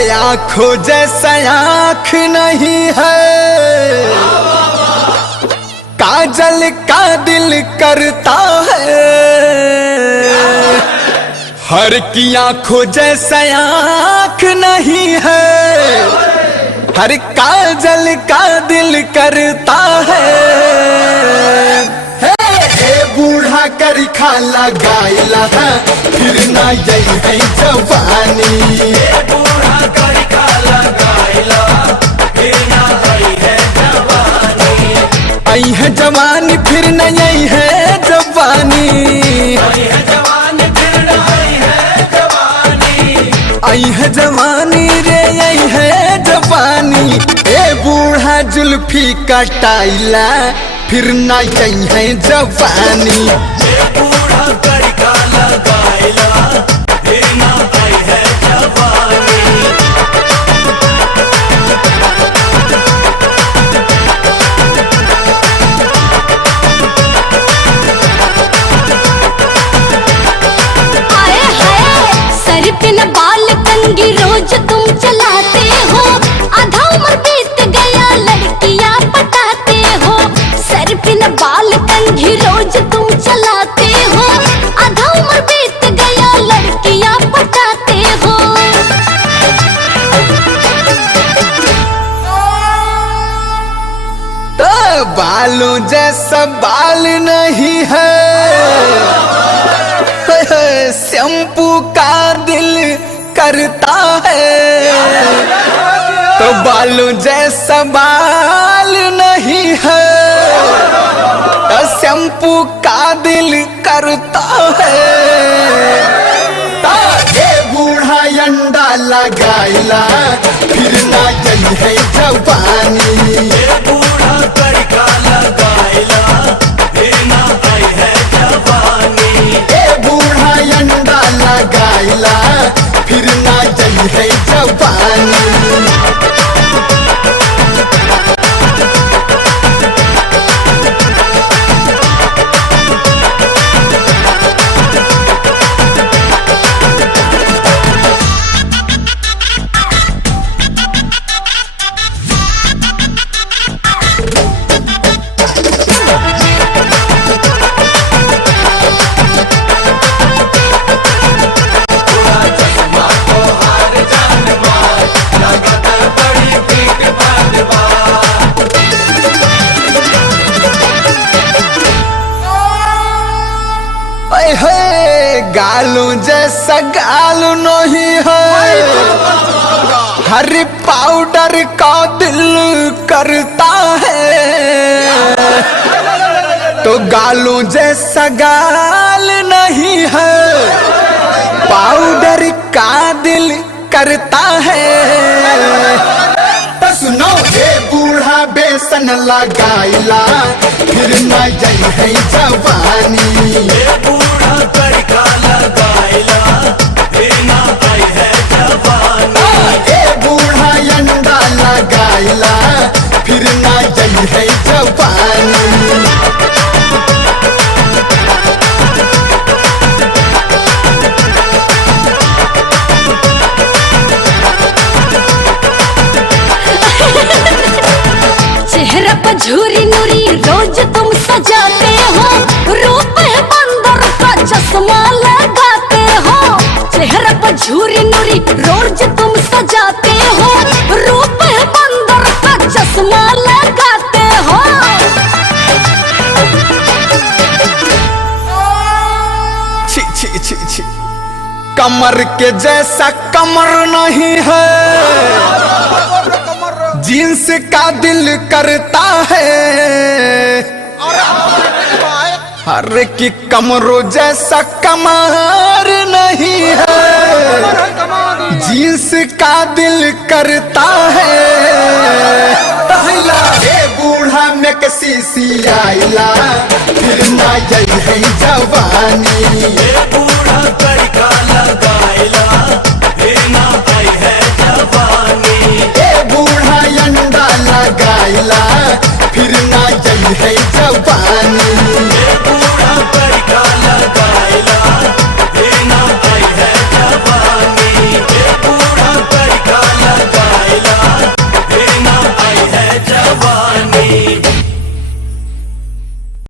आंखों जैसा आंख नहीं है, काजल का दिल करता है। हर की आंखों जैसा आंख नहीं है, हर काजल का दिल करता है। बूढ़ा कर खाला गायला फिर ना यही है जवानी। बूढ़ा कर खाला गायला फिर ना यही है जवानी। आई है जवानी फिर न यही है जवानी। आई है जवानी फिर ना यही है जवानी। आई है जवानी रे यही है जवानी। ए बूढ़ा जुल्फी कटाइला फिर ना यही है जवानी। बूढ़ा कर खाला गायला फिर ना यही है जवानी। आए हाय सर पे न बाल कंघी रोज तुम चलाते हो। आधा उम्र बीत गया लड़कियां पटाते हो। सर पे न बाल कंघी रोज तुम चलाते हो। आधा उम्र बीत गया लड़कियां पटाते हो। तो बालों जैसा बाल नहीं है, शैम्पू का दिल करता है। तो बालों जैसा बाल नहीं है, शैम्पू का दिल करता है। ताके बूढ़ा अंडा लगाइला फिर ना यही है जवानी। बूढ़ा कर खाला गायला फिर ना यही है जवानी। बूढ़ा अंडा लगाइला फिर ना यही है जवानी। गालू जैसा गालू नहीं है, हर पाउडर का दिल करता है। तो गालू जैसा गाल नहीं है, पाउडर का दिल करता है। तो सुनो ये बूढ़ा बेसन लगाइला फिर ना यही है जवानी। बूढ़ा कर खाला गायला फिर ना यही है जवानी। बूढ़ा अंडा लगाइला फिर ना यही है जवानी। चेहरा पर झूरी नूरी रोज तुम सजाते हो। रूप है बंदर का चश्मा लगाते हो। चेहरा पर झूरी नूरी रोज तुम सजाते हो। रूप है बंदर का चश्मा लगाते हो। छी छी छी छी, कमर के जैसा कमर नहीं है, जींस का दिल करता है। हर की कमरों जैसा कमर नहीं है, जींस का दिल करता है। बूढ़ा में किसी सी आइला फिर ना यही है जवानी।